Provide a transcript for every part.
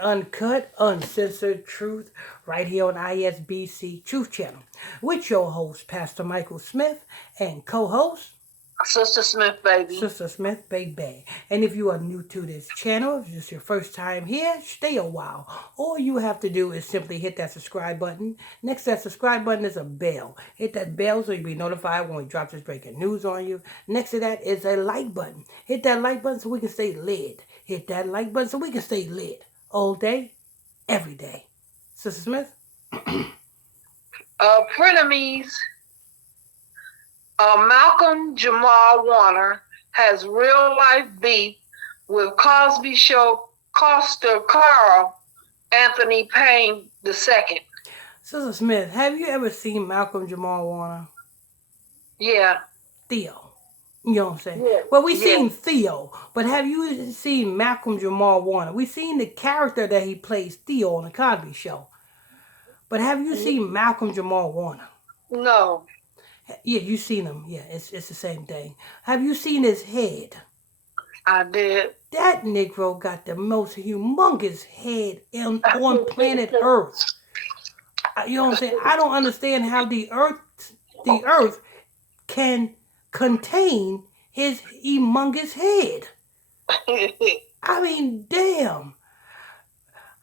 Uncut, uncensored truth right here on ISBC Truth Channel with your host, Pastor Michael Smith, and co host, Sister Smith, baby. Sister Smith Baby. And if you are new to this channel, if this is your first time here, stay a while. All you have to do is simply hit that subscribe button. Next to that subscribe button is a bell. Hit that bell so you'll be notified when we drop this breaking news on you. Next to that is a like button. Hit that like button so we can stay lit. Hit that like button so we can stay lit all day, every day. Sister Smith? Frenemies, Malcolm Jamal Warner has real life beef with Cosby Show Costa Carl Anthony Payne II. Sister Smith, have you ever seen Malcolm Jamal Warner? Yeah, Theo. You know what I'm saying? yeah, Well, we yeah. seen Theo, but have you seen Malcolm Jamal Warner? We seen the character that he plays, Theo, on the Cosby Show. But have you seen Malcolm Jamal Warner? No, Yeah, you seen him. Yeah, it's the same thing. Have you seen his head? I did. That Negro got the most humongous head on planet Earth. You know what I'm saying? I don't understand how the earth can contain his humongous head. I mean, damn.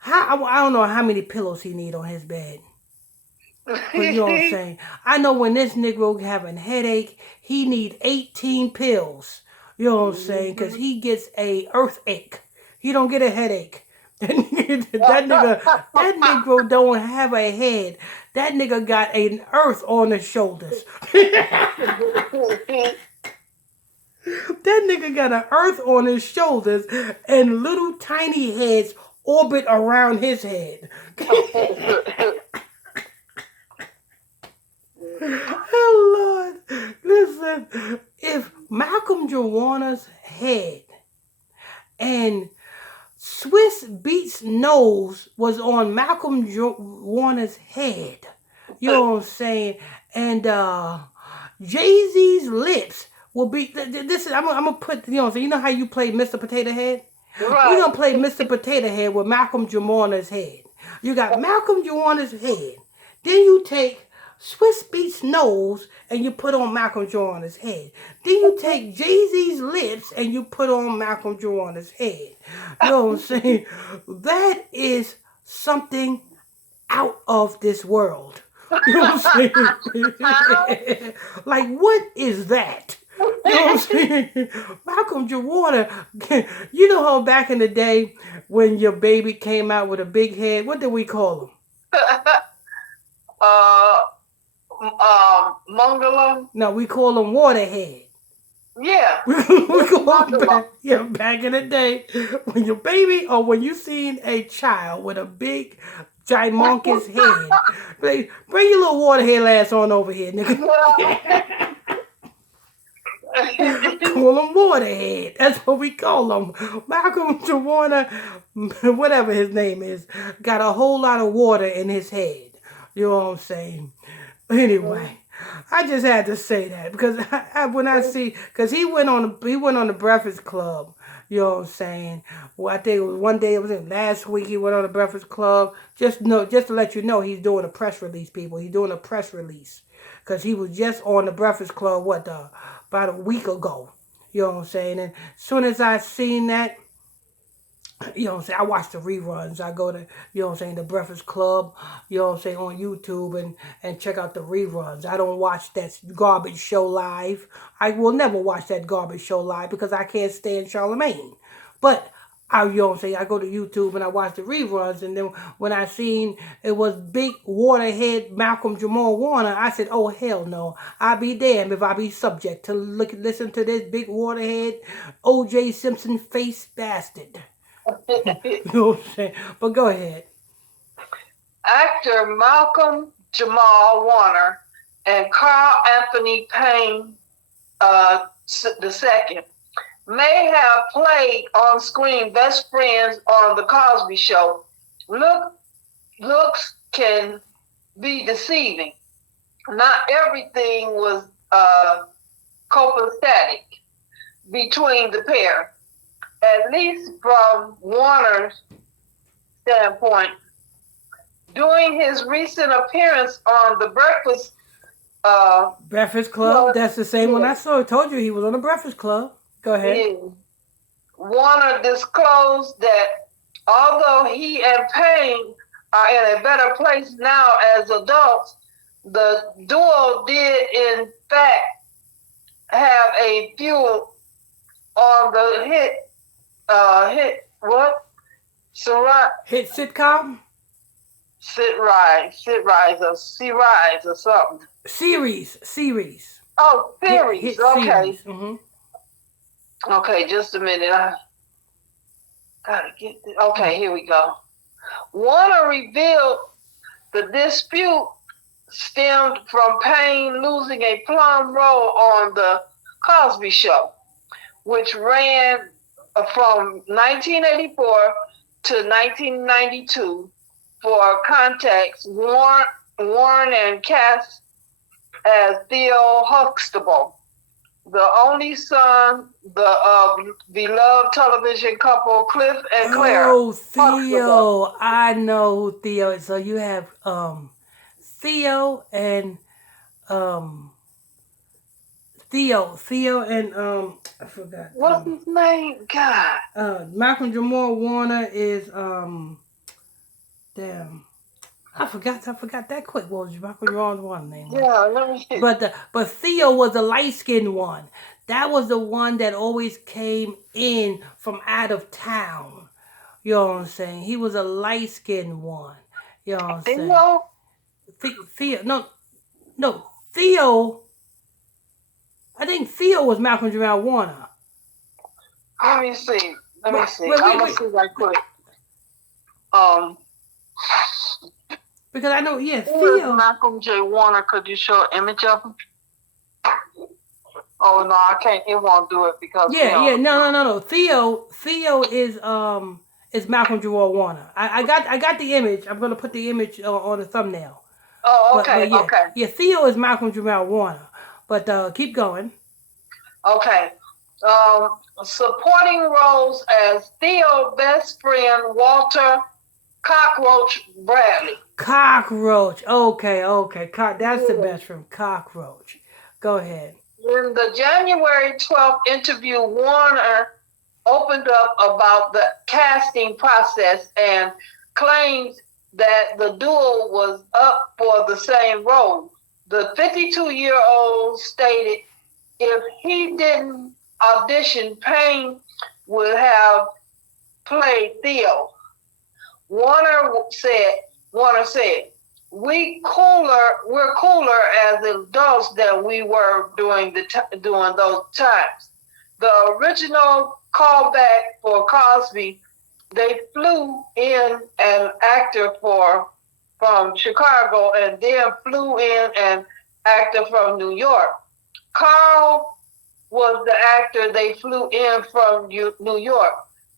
I don't know how many pillows he need on his bed. But you know what I'm saying? I know when this Negro having headache, he need 18 pills. You know what I'm saying? Because he gets a earthache. He don't get a headache. That Negro don't have a head. That nigga got an earth on his shoulders. That nigga got an earth on his shoulders and little tiny heads orbit around his head. Oh Lord, listen, if Malcolm Joanna's head and Swiss Beats nose was on Malcolm Warner's head, you know what I'm saying, and Jay-Z's lips will be. This is I'm gonna put so you know how you play Mr. Potato Head. We're Right. gonna play Mr. Potato Head with Malcolm Jawarner's head. You got Malcolm Jawarner's head. Then you take Swiss Beats nose and you put on Malcolm Jawarner's head. Then you take Jay-Z's lips and you put on Malcolm Jawarner's head. You know what I'm saying? That is something out of this world. You know what I'm saying? Like, what is that? You know what I'm saying? Malcolm Jawarner, you know how back in the day when your baby came out with a big head, what did we call him? uh, Mongolo. No, we call him Waterhead. Yeah, We call him back in the day when your baby or when you seen a child with a big ginormous head. Bring your little waterhead ass on over here, nigga. Call him Waterhead. That's what we call him. Malcolm Jawarner, whatever his name is, got a whole lot of water in his head. You know what I'm saying? Anyway, I just had to say that because when I see, because he went on the Breakfast Club. You know what I'm saying? Well, I think it was one day. It was last week. He went on the Breakfast Club. Just to let you know, he's doing a press release. People, he's doing a press release because he was just on the Breakfast Club. About a week ago. You know what I'm saying? And as soon as I seen that, you know what I'm saying, I watch the reruns. I go to, you know what I'm saying, the Breakfast Club, you know what I'm saying, on YouTube and check out the reruns. I don't watch that garbage show live. I will never watch that garbage show live because I can't stand Charlemagne. But you know what I'm saying, I go to YouTube and I watch the reruns, and then when I seen it was big waterhead Malcolm Jamal Warner, I said, oh hell no. I'll be damned if I be subject to listen to this big waterhead OJ Simpson face bastard. You know what I'm saying? But go ahead. Actor Malcolm Jamal Warner and Carl Anthony Payne II may have played on screen best friends on The Cosby Show. Looks can be deceiving. Not everything was copacetic between the pair, at least from Warner's standpoint, during his recent appearance on the Breakfast Club. Club, That's the same one yeah, I saw. I told you he was on the Breakfast Club. Go ahead. yeah, Warner disclosed that although he and Payne are in a better place now as adults, the duo did in fact have a feud on the hit what? Surah Hit sitcom Sit Rise or See Rise or something. series. Oh, series. Hit Okay. series. Mm-hmm. Okay, just a minute. I gotta get this. Okay, here we go. Warner revealed the dispute stemmed from Payne losing a plum role on the Cosby Show, which ran from 1984 to 1992. For context, Warren and cast as Theo Huxtable, the only son of beloved television couple Cliff and Claire Oh, Huxtable. Theo. I know who Theo is. So you have Theo and um Theo and I forgot. What's his name? God. Malcolm Jamal Warner is damn. I forgot that quick. What was Malcolm Jamal Warner's name was? Yeah, let me see. But Theo was the light skinned one. That was the one that always came in from out of town. You know what I'm saying? He was a light skinned one. You know what I'm saying? Theo? Theo, no, Theo. I think Theo was Malcolm Jamal Warner. Let me see. Let me see. Wait, I'm wait, gonna wait. see right quick. Um, Because I know, yeah, who is Theo. Malcolm J. Warner? Could you show an image of him? Oh no, I can't. It won't do it because Yeah, no. Theo is Malcolm Jamal Warner. I got the image. I'm gonna put the image on the thumbnail. Oh, But okay, okay, yeah, Theo is Malcolm Jamal Warner. But keep going. okay. Supporting roles as Theo's best friend Walter Cockroach Bradley. Cockroach. Okay. That's the Yeah. best from Cockroach. Go ahead. In the January 12th interview, Warner opened up about the casting process and claims that the duo was up for the same role. The 52-year-old stated if he didn't audition, Payne would have played Theo. Warner said, we're cooler as adults than we were during those times. The original callback for Cosby, they flew in an actor from Chicago and then flew in an actor from New York. Carl was the actor they flew in from New York.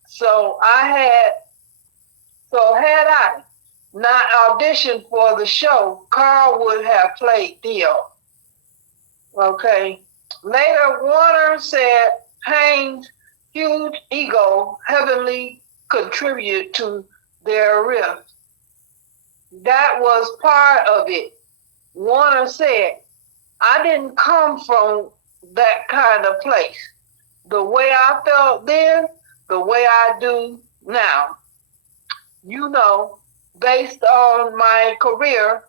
So had I not auditioned for the show, Carl would have played Theo. Okay. Later, Warner said Payne's huge ego heavily contributed to their rift. That was part of it. Warner said, I didn't come from that kind of place. The way I felt then, the way I do now. You know, based on my career,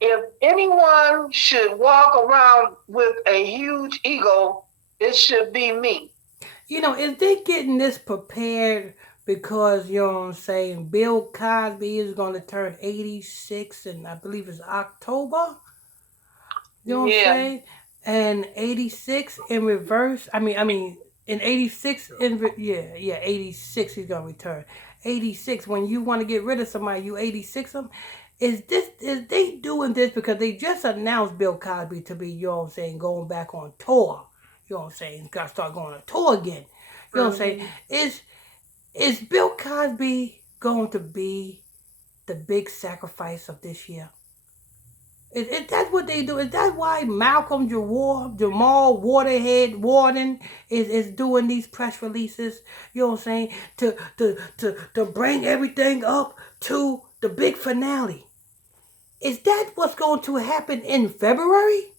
if anyone should walk around with a huge ego, it should be me. You know, is they getting this prepared because, you know what I'm saying, Bill Cosby is going to turn 86 and I believe it's October? You know what I'm Yeah. saying? And 86 in reverse. In 86 yeah, 86 he's going to return. 86 when you want to get rid of somebody, you 86 them. Is they doing this because they just announced Bill Cosby to be, you know what I'm saying, going back on tour. You know what I'm saying? Got to start going on tour again. You know what I'm saying? Is Bill Cosby going to be the big sacrifice of this year? Is that what they do? Is that why Malcolm Jamal Waterhead Warden is doing these press releases? You know what I'm saying? To bring everything up to the big finale. Is that what's going to happen in February?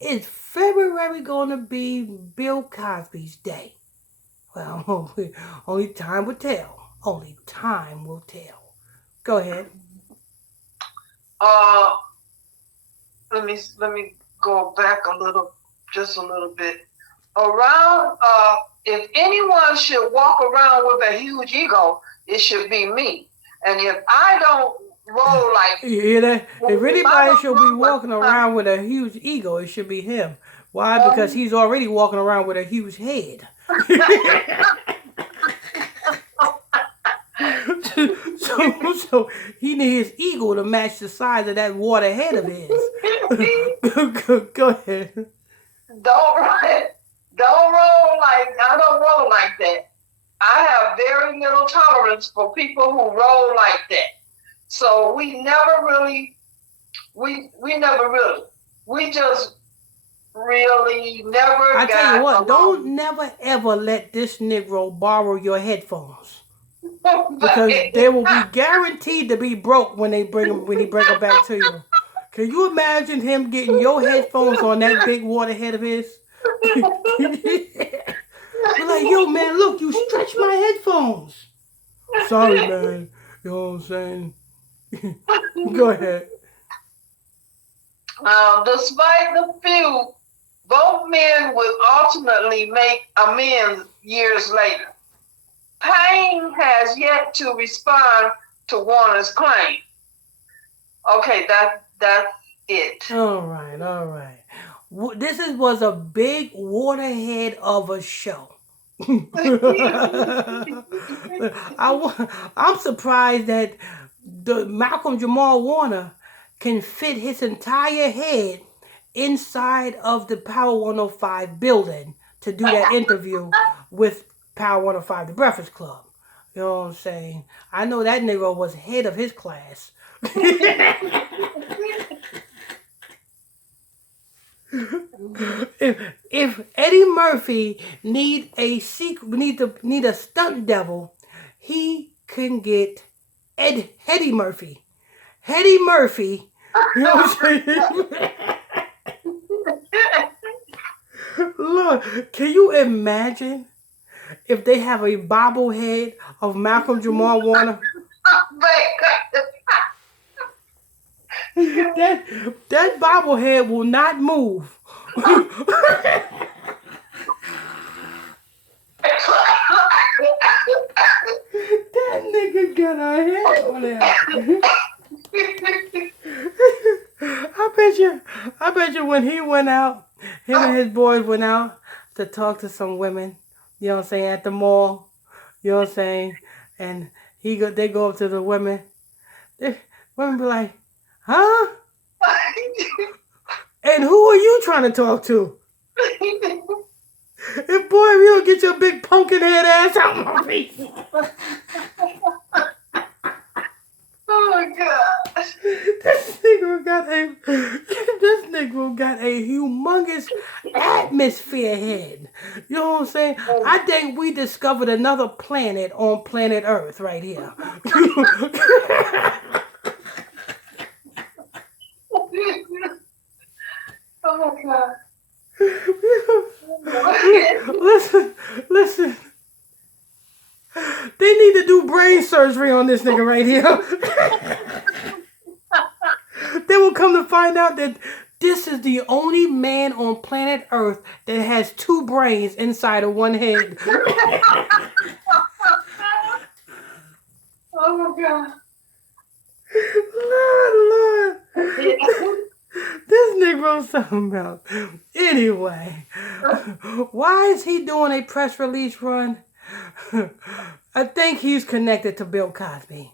Is February going to be Bill Cosby's day? Well, only time will tell. Only time will tell. Go ahead. Uh, let me go back just a little bit. Around, if anyone should walk around with a huge ego, it should be me. And if I don't roll like, You hear that? If anybody should be walking like, around with a huge ego, it should be him. Why? Because he's already walking around with a huge head. so he needs his ego to match the size of that water head of his. Go ahead. Don't roll like I don't roll like that. I have very little tolerance for people who roll like that. So we never really, we just really never. I tell you what, along. don't never ever let this Negro borrow your headphones. Because they will be guaranteed to be broke when he bring them back to you. Can you imagine him getting your headphones on that big water head of his? Be like, yo man, look, you stretched my headphones. Sorry man. You know what I'm saying? Go ahead. Despite the feud, both men would ultimately make amends years later. Payne has yet to respond to Warner's claim. Okay, that's it. All right. This was a big waterhead of a show. I'm surprised that the Malcolm Jamal Warner can fit his entire head inside of the Power 105 building to do that interview with Power 105, the Breakfast Club. You know what I'm saying? I know that nigga was head of his class. if Eddie Murphy need a stunt double, he can get Eddie Murphy. Eddie Murphy. You know what I'm saying? Look, can you imagine if they have a bobblehead of Malcolm Jamal Warner? that bobblehead will not move. That nigga got a head on him. I bet you when he went out, him and his boys went out to talk to some women, you know what I'm saying, at the mall, you know what I'm saying, and they go up to the women, women be like, huh? And who are you trying to talk to? If boy, if you don't get your big pumpkin head ass out my face. Oh my god. This nigga got a humongous atmosphere head. You know what I'm saying? I think we discovered another planet on planet Earth right here. Oh my god. Listen. They need to do brain surgery on this nigga right here. They will come to find out that this is the only man on planet Earth that has two brains inside of one head. Oh my god. Lord. This Negro's something about. Anyway, why is he doing a press release run? I think he's connected to Bill Cosby.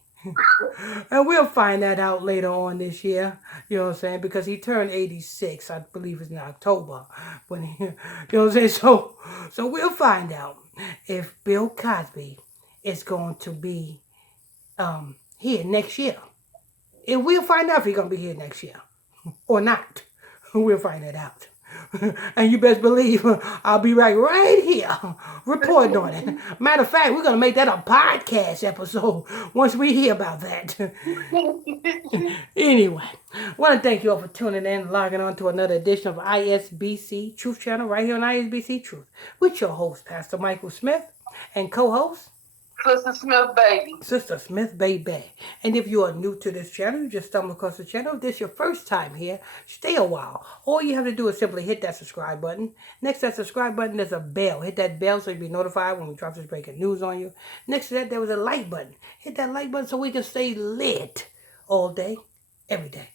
And we'll find that out later on this year. You know what I'm saying? Because he turned 86, I believe it's in October. When he, you know what I'm saying? So we'll find out if Bill Cosby is going to be here next year. And we'll find out if he's going to be here next year. or not. We'll find it out. And you best believe I'll be right here reporting on it. Matter of fact, we're going to make that a podcast episode once we hear about that. Anyway, I want to thank you all for tuning in, logging on to another edition of ISBC Truth Channel right here on ISBC Truth with your host, Pastor Michael Smith, and co-host, Sister Smith, baby. Sister Smith, baby. And if you are new to this channel, you just stumbled across the channel. If this is your first time here, stay a while. All you have to do is simply hit that subscribe button. Next to that subscribe button, there's a bell. Hit that bell so you'll be notified when we drop this breaking news on you. Next to that, there was a like button. Hit that like button so we can stay lit all day, every day.